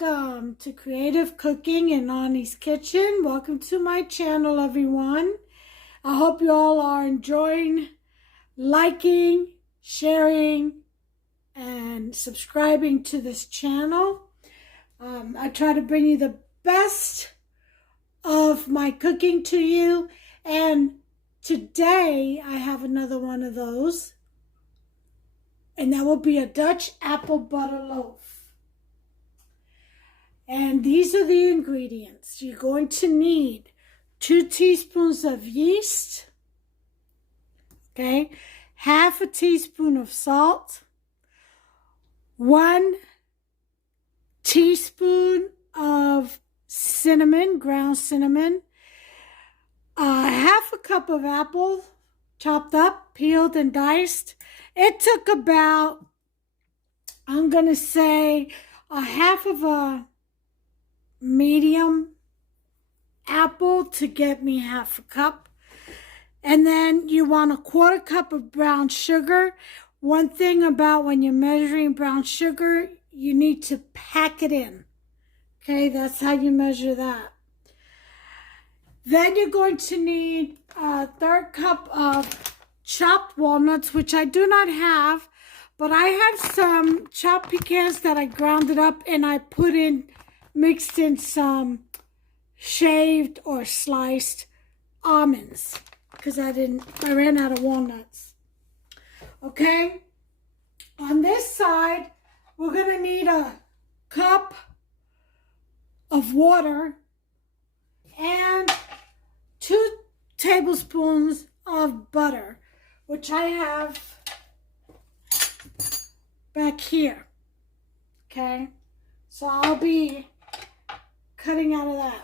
Welcome to Creative Cooking in Nani's Kitchen. Welcome to my channel, everyone. I hope you all are enjoying, liking, sharing, and subscribing to this channel. I try to bring you the best of my cooking to you, and today I have another one of those, and that will be a Dutch apple butter loaf. And these are the ingredients. You're going to need 2 teaspoons of yeast, okay, half a teaspoon of salt, 1 teaspoon of cinnamon, ground cinnamon, half a cup of apple, chopped up, peeled and diced. It took about, I'm going to say, a half of a medium apple to get me half a cup. And then you want a 1/4 cup of brown sugar. One thing about when you're measuring brown sugar, you need to pack it in. Okay, that's how you measure that. Then you're going to need a 1/3 cup of chopped walnuts, which I do not have, but I have some chopped pecans that I ground it up and I mixed in some shaved or sliced almonds because I ran out of walnuts. Okay, on this side, we're gonna need a cup of water and 2 tablespoons of butter, which I have back here. Okay, so I'll be cutting out of that.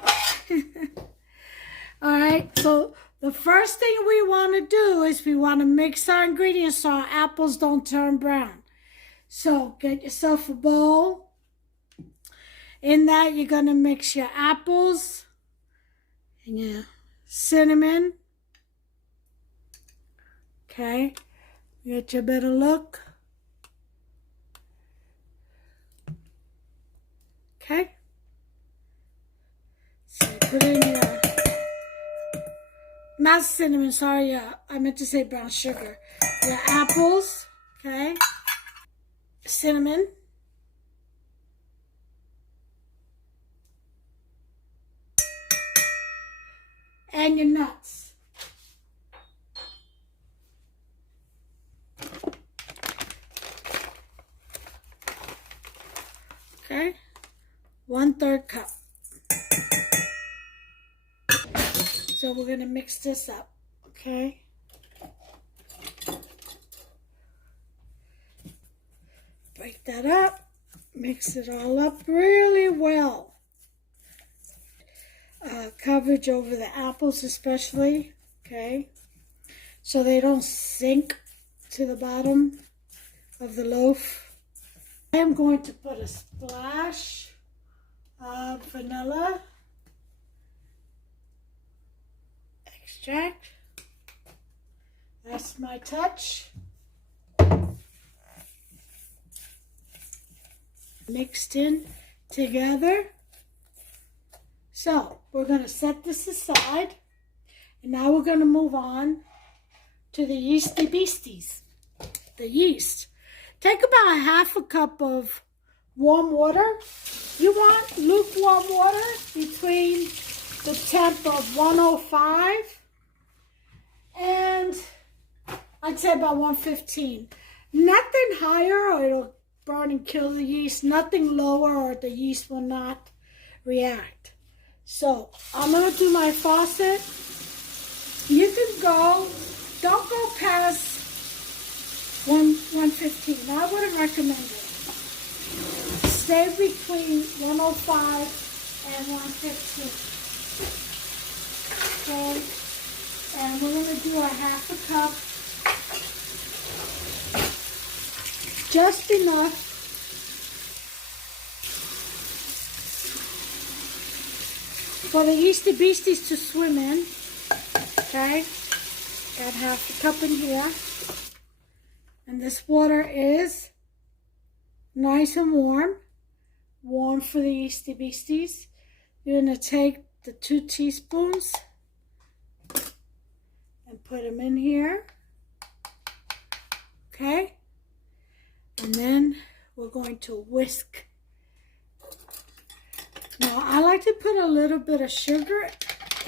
All right, so the first thing we want to do is we want to mix our ingredients so our apples don't turn brown. So get yourself a bowl. In that, you're going to mix your apples and your cinnamon. Okay, get your better look. Okay. So put in your, not cinnamon, sorry, I meant to say brown sugar. Your apples, okay, cinnamon, and your nuts. Okay, 1/3 cup. So we're going to mix this up, okay? Break that up, mix it all up really well. Coverage over the apples especially, okay? So they don't sink to the bottom of the loaf. I am going to put a splash of vanilla extract. That's my touch. Mixed in together. So we're going to set this aside, and now we're going to move on to the yeasty beasties. The yeast. Take about half a cup of warm water. You want lukewarm water between the temp of 105 and I'd say about 115. Nothing higher or it'll burn and kill the yeast. Nothing lower or the yeast will not react. So I'm going to do my faucet. You can don't go past 115. I wouldn't recommend it. Stay between 105 and 115. Okay, and we're going to do a half a cup, just enough for the yeasty beasties to swim in. Okay, got half a cup in here, and this water is nice and warm. warm for the Yeasty Beasties. You're going to take the 2 teaspoons and put them in here. Okay? And then we're going to whisk. Now, I like to put a little bit of sugar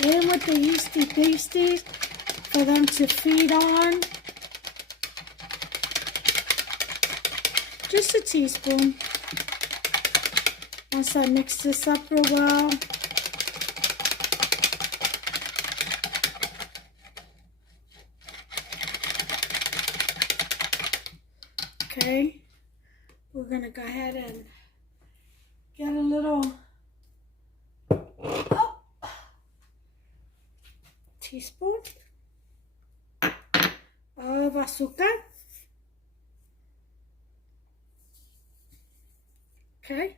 in with the Yeasty Beasties for them to feed on. Just a teaspoon. Once I mix this up real well. Okay, we're going to go ahead and get a little teaspoon of azúcar. Okay.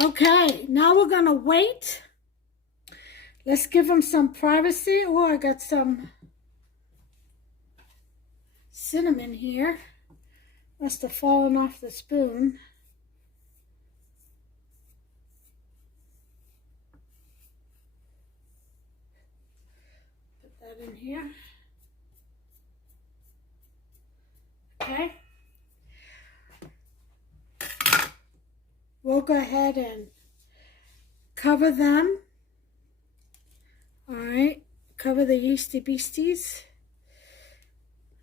Okay, now we're gonna wait. Let's give them some privacy. Oh, I got some cinnamon here. Must have fallen off the spoon. Put that in here. Okay. We'll go ahead and cover them. All right, cover the Yeasty Beasties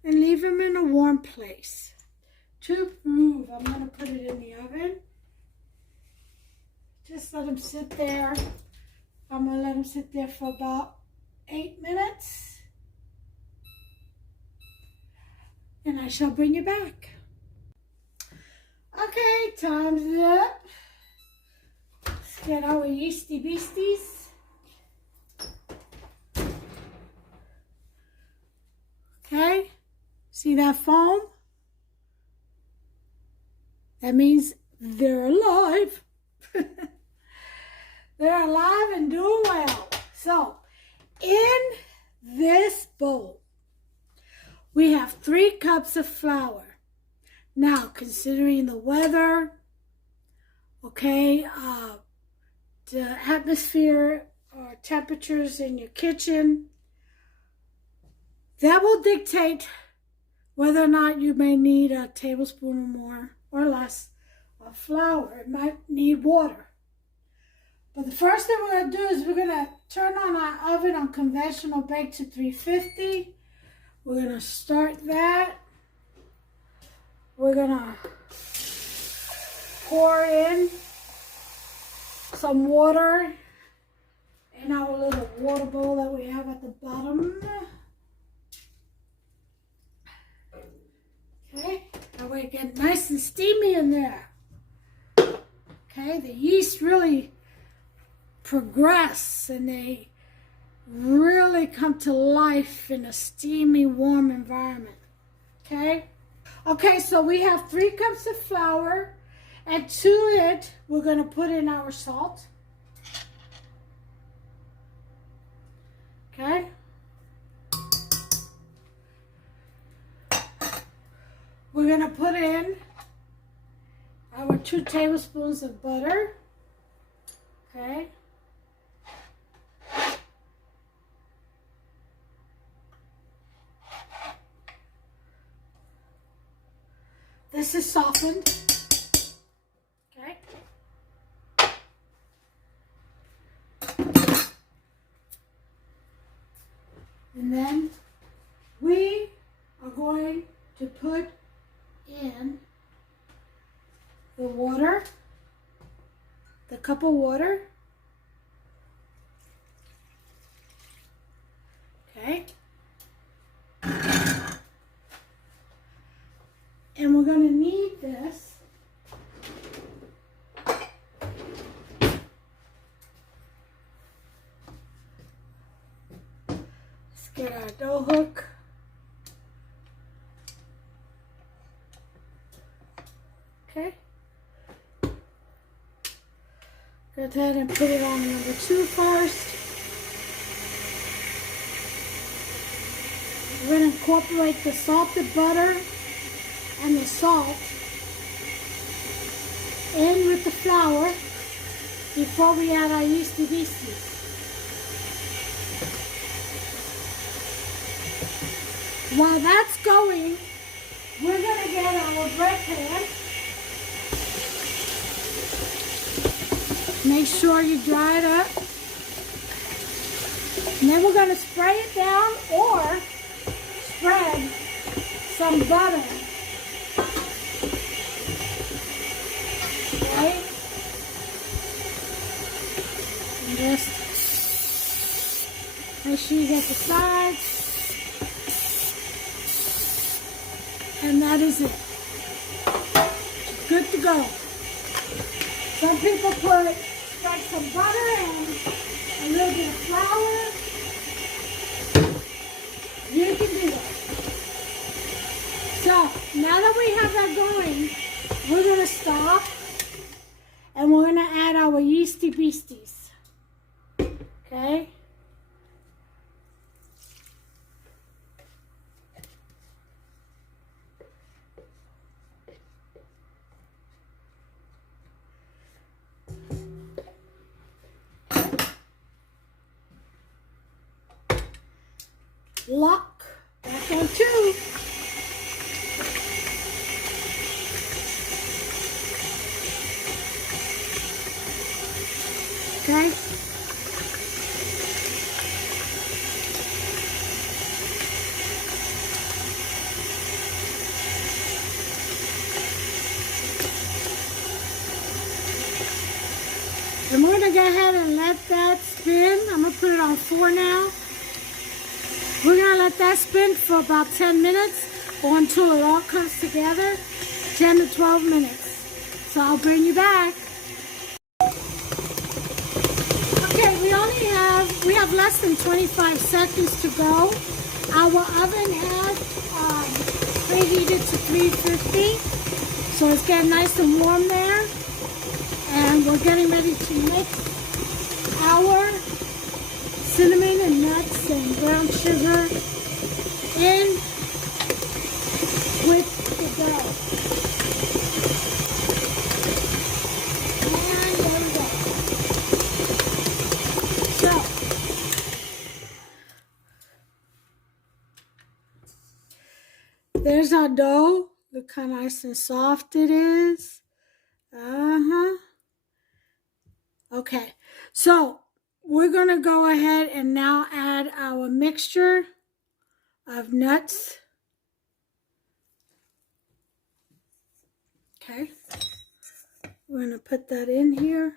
and leave them in a warm place. To prove, I'm going to put it in the oven. Just let them sit there. I'm going to let them sit there for about 8 minutes. And I shall bring you back. Okay, time's up. Let's get our Yeasty Beasties. Okay, see that foam? That means they're alive. They're alive and doing well. So, in this bowl, we have 3 cups of flour. Now, considering the weather, okay, the atmosphere or temperatures in your kitchen, that will dictate whether or not you may need a tablespoon or more or less of flour. It might need water. But the first thing we're going to do is we're going to turn on our oven on conventional bake to 350. We're going to start that. We're going to pour in some water in our little water bowl that we have at the bottom. Okay, that way it gets nice and steamy in there. Okay, the yeast really progress and they really come to life in a steamy, warm environment. Okay? Okay, so we have 3 cups of flour, and to it, we're going to put in our salt. Okay? We're going to put in our 2 tablespoons of butter. Okay? This is softened. Okay? And then we are going to put in the water, the cup of water. Okay? And we're going to knead this let's get our dough hook. Okay. Go ahead and put it on number 2 first. We're going to incorporate the salted butter and the salt in with the flour before we add our yeasty beasties. While that's going, we're going to get our bread pan. Make sure you dry it up. And then we're going to spray it down or spread some butter. Okay? And just make sure you get the sides. And that is it. Good to go. Some people spread some butter and a little bit of flour. You can do that. So, now that we have that going, we're going to stop and we're going to add our yeasty beasties. Okay? Lock back on 2. Okay. And we're going to go ahead and let that spin. I'm going to put it on 4 now. We're going to let that spin for about 10 minutes or until it all comes together, 10 to 12 minutes. So I'll bring you back. Okay, we have less than 25 seconds to go. Our oven has preheated to 350, so it's getting nice and warm there. And we're getting ready to mix our cinnamon and nuts and brown sugar in with the dough. And there we go. So, there's our dough. Look how nice and soft it is. Okay, so we're going to go ahead and now add our mixture of nuts. Okay, we're going to put that in here.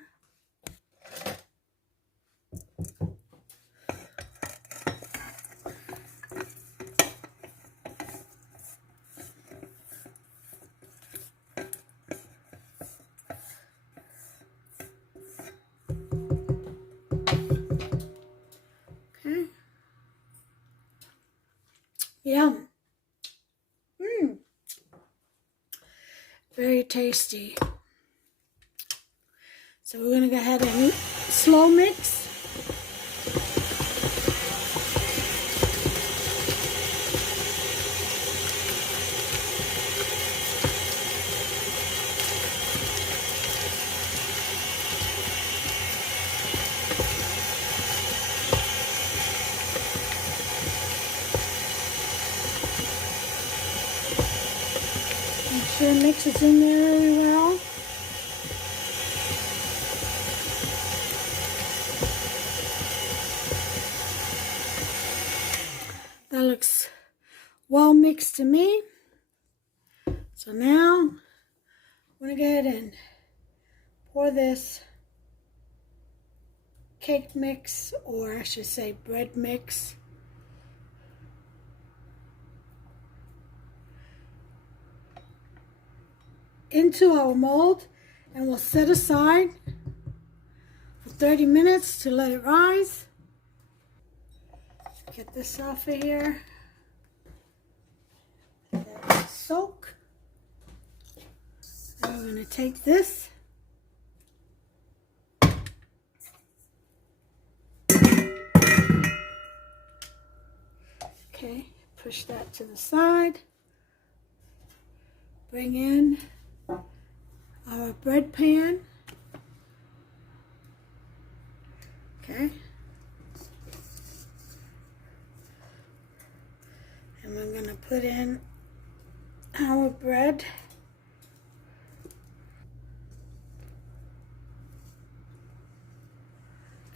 Okay. Yum. Very tasty. So we're going to go ahead and slow mix. Make sure it mixes in there really well. That looks well mixed to me. So now I'm going to go ahead and pour this cake mix, or I should say bread mix, into our mold, and we'll set aside for 30 minutes to let it rise. Get this off of here. Let that soak. And we're going to take this push that to the side. Bring in our bread pan. Okay. And we're going to put in our bread.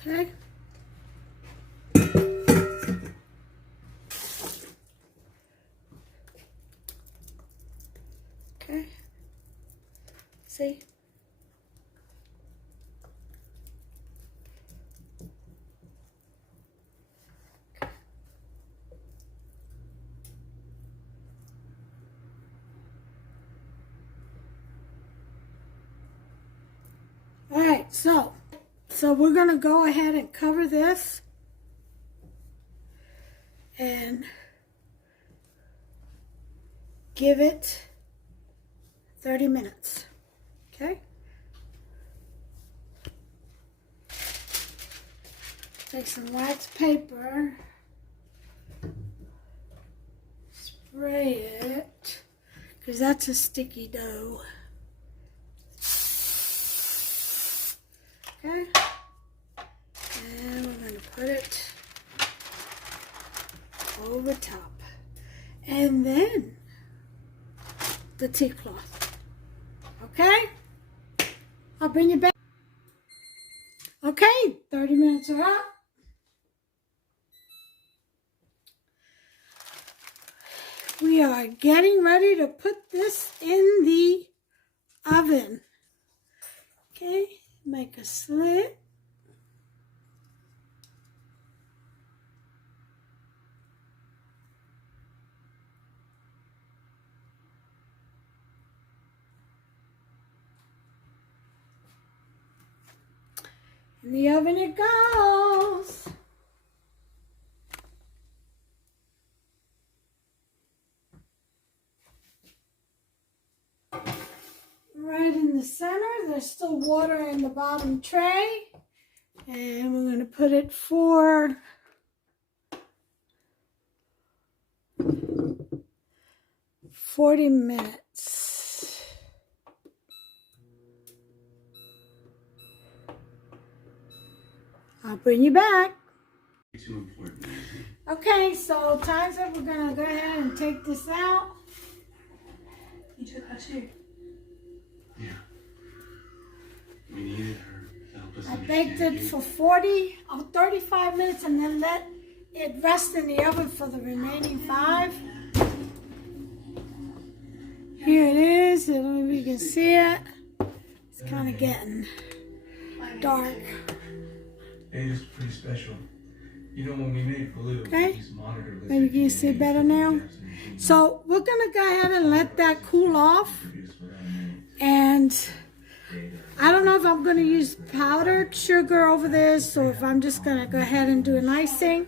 Okay. Okay. See? All right, so we're going to go ahead and cover this and give it 30 minutes, okay? Take some wax paper, spray it, because that's a sticky dough. Okay, and we're going to put it over top. And then the tea cloth. Okay? I'll bring you back. Okay, 30 minutes are up. We are getting ready to put this in the oven. Okay, make a slit. In the oven it goes. Right in the center, there's still water in the bottom tray. And we're going to put it for 40 minutes. I'll bring you back. Too important. Okay, so time's up. We're going to go ahead and take this out. You took her too? Yeah. We needed her to help us understand. I baked it for 35 minutes and then let it rest in the oven for the remaining 5. Here it is. I don't know if you can see it. It's kind of getting dark. It is pretty special. You know, when we made glue, okay, maybe you can see better now. So we're gonna go ahead and let that cool off. And I don't know if I'm gonna use powdered sugar over this or if I'm just gonna go ahead and do an icing.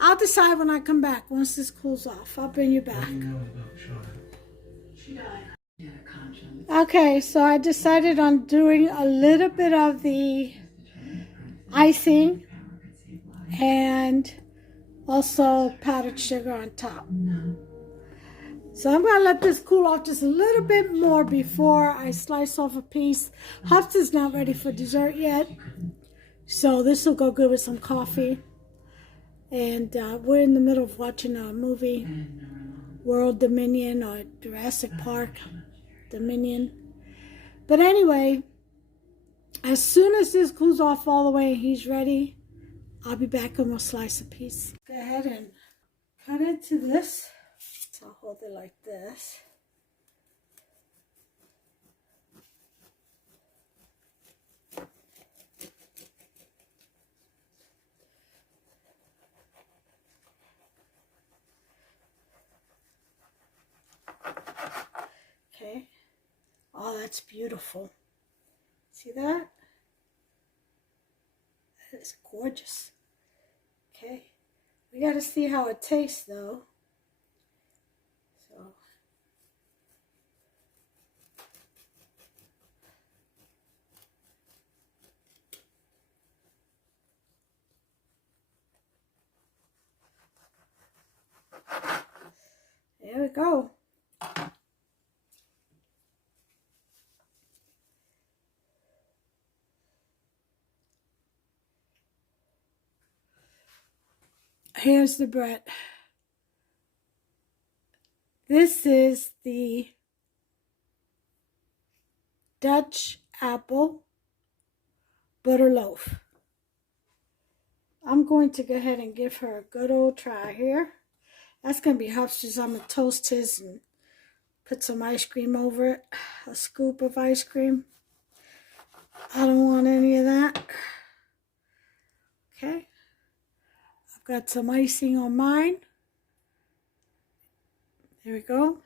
I'll decide when I come back once this cools off. I'll bring you back. Okay, so I decided on doing a little bit of the icing and also powdered sugar on top. So I'm going to let this cool off just a little bit more before I slice off a piece. Huff's is not ready for dessert yet, so this will go good with some coffee. And we're in the middle of watching a movie, World Dominion or Jurassic Park Dominion. But anyway, as soon as this cools off all the way and he's ready, I'll be back and we'll slice a piece. Go ahead and cut it to this. So I'll hold it like this. Okay. Oh, that's beautiful. See that? That is gorgeous. Okay. We got to see how it tastes though. So. we go. Here's the bread. This is the Dutch apple butter loaf. I'm going to go ahead and give her a good old try here. That's going to be Hubster's. I'm going to toast his and put some ice cream over it. A scoop of ice cream. I don't want any of that. Okay. I've got some icing on mine. There we go.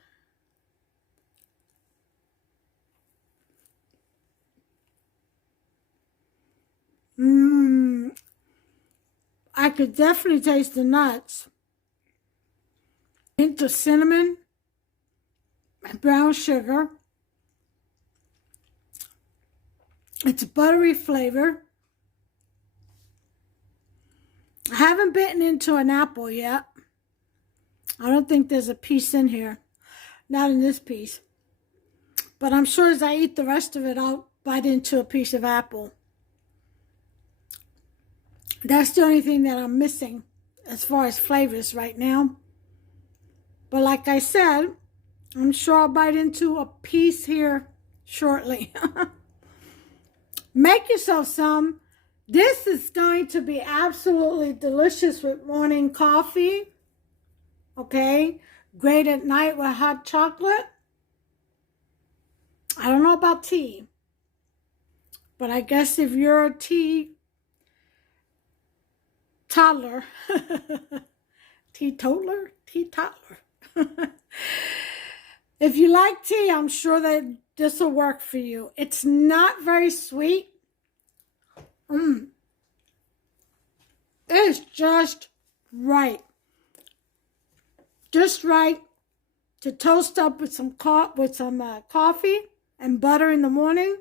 I could definitely taste the nuts. Hint of cinnamon and brown sugar. It's a buttery flavor. I haven't bitten into an apple yet. I don't think there's a piece in here. Not in this piece. But I'm sure as I eat the rest of it, I'll bite into a piece of apple. That's the only thing that I'm missing as far as flavors right now. But like I said, I'm sure I'll bite into a piece here shortly. Make yourself some. This is going to be absolutely delicious with morning coffee. Okay? Great at night with hot chocolate. I don't know about tea. But I guess if you're a tea toddler, teetotaler. If you like tea, I'm sure that this will work for you. It's not very sweet. It's just right. Just right to toast up with some coffee and butter in the morning,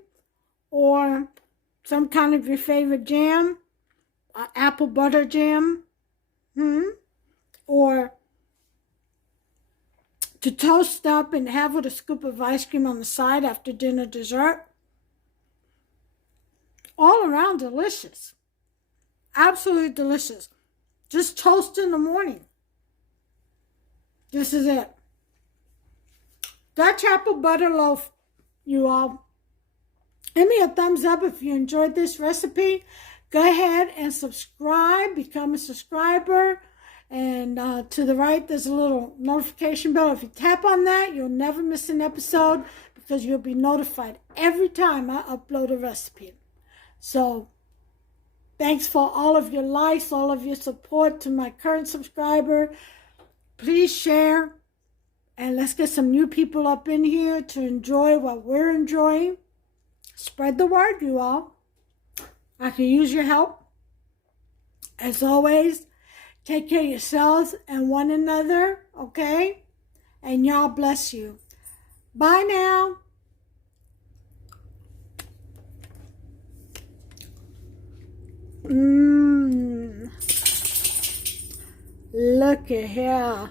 or some kind of your favorite jam, apple butter jam, or to toast up and have with a scoop of ice cream on the side after dinner dessert. All around delicious. Absolutely delicious. Just toast in the morning. This is it. Dutch apple butter loaf, you all. Give me a thumbs up if you enjoyed this recipe. Go ahead and subscribe. Become a subscriber. And to the right, there's a little notification bell. If you tap on that, you'll never miss an episode because you'll be notified every time I upload a recipe. So, thanks for all of your likes, all of your support to my current subscriber. Please share. And let's get some new people up in here to enjoy what we're enjoying. Spread the word, you all. I can use your help. As always, take care of yourselves and one another, okay? And y'all bless you. Bye now. Look at here.